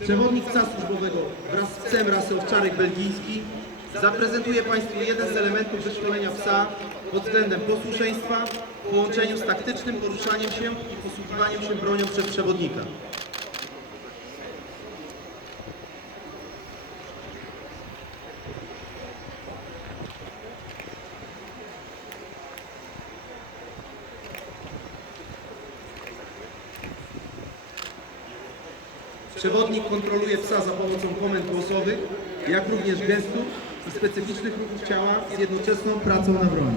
Przewodnik psa służbowego wraz z psem rasy owczarek belgijski zaprezentuje Państwu jeden z elementów wyszkolenia psa pod względem posłuszeństwa w połączeniu z taktycznym poruszaniem się i posługiwaniem się bronią przez przewodnika. Przewodnik kontroluje psa za pomocą komend głosowych, jak również gestów i specyficznych ruchów ciała z jednoczesną pracą na broni.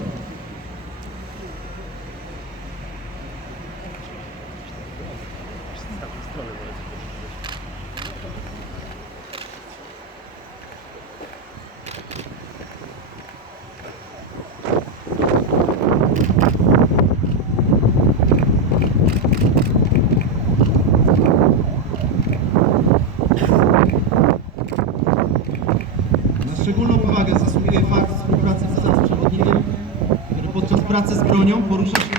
Na szczególną uwagę zasługuje fakt współpracy z przewodnikiem, który podczas pracy z bronią porusza się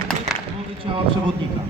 w mowy ciała przewodnika.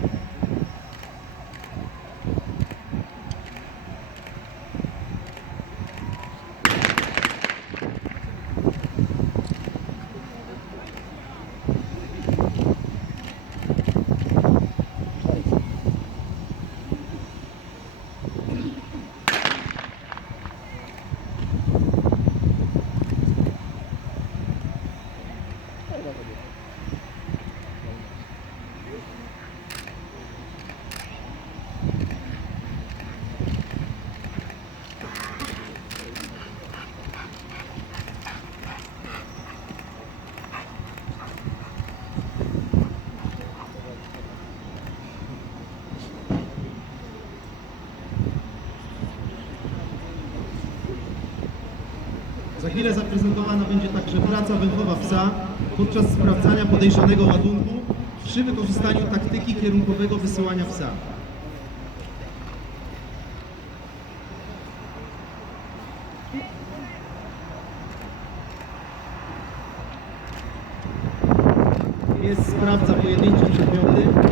Za chwilę zaprezentowana będzie także praca węchowa psa podczas sprawdzania podejrzanego ładunku przy wykorzystaniu taktyki kierunkowego wysyłania psa. Jest sprawdza pojedyncze przedmioty.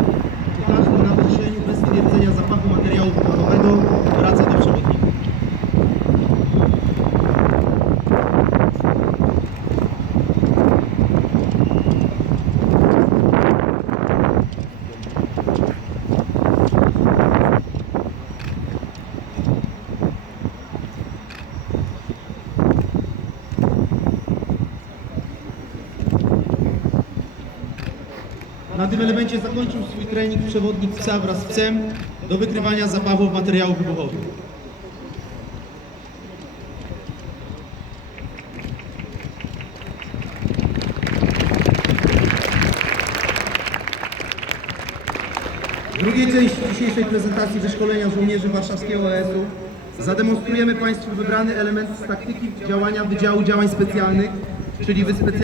Na tym elemencie zakończył swój trening przewodnik psa wraz z psem do wykrywania zapachów materiałów wybuchowych. W drugiej części dzisiejszej prezentacji wyszkolenia żołnierzy warszawskiego OS-u zademonstrujemy Państwu wybrany element z taktyki działania Wydziału Działań Specjalnych, czyli wyspecjalizowanych